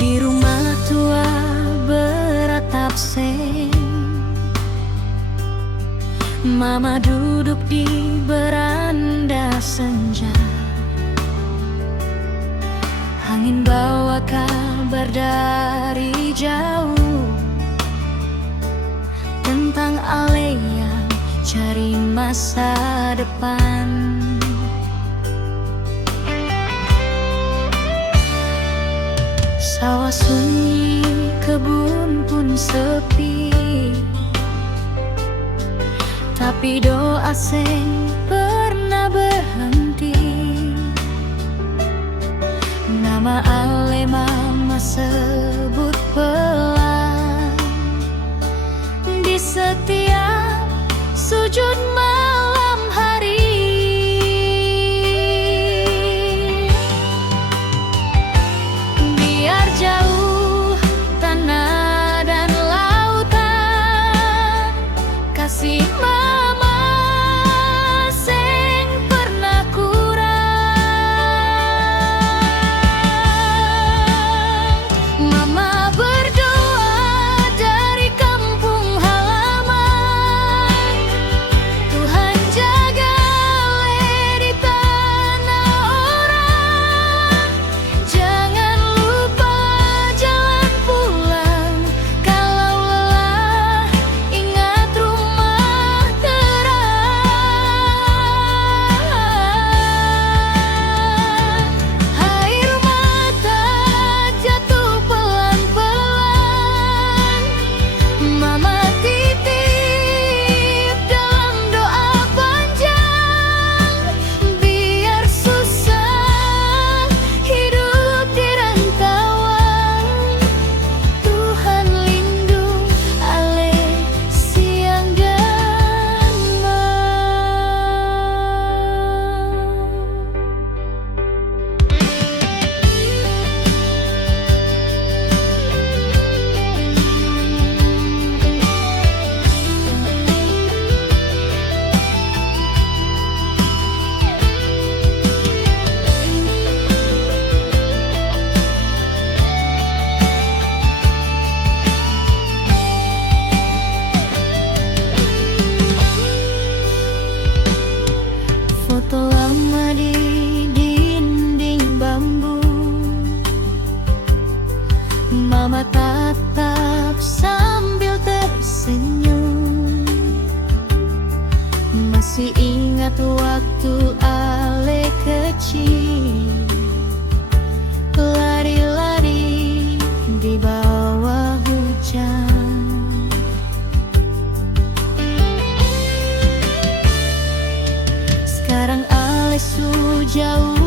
Di rumah tua beratap seng, Mama duduk di beranda senja. Angin bawa kabar dari jauh tentang Alea cari masa depan. Sawah sunyi, kebun pun sepi, tapi doa seng pernah berhenti. Nama Ale Mama sebut pelan di setiap sujud malam hari. Biar jauh tanah dan lautan, kasih Mama seng pernah kurang. Mama berdoa dari kampung halaman, Tuhan jaga Ale di tanah orang. Jangan lupa jalan pulang, kalau lelah ingat rumah terang. Air mata jatuh pelan-pelan, Mama titip dalam doa panjang. Biar susah hidup di rantauan, Tuhan lindung Ale siang dan malam. Foto lama di dinding bambu, Mama tatap sambil tersenyum. Masih ingat waktu Ale kecil, lari-lari di bawah hujan. Sekarang Ale jauh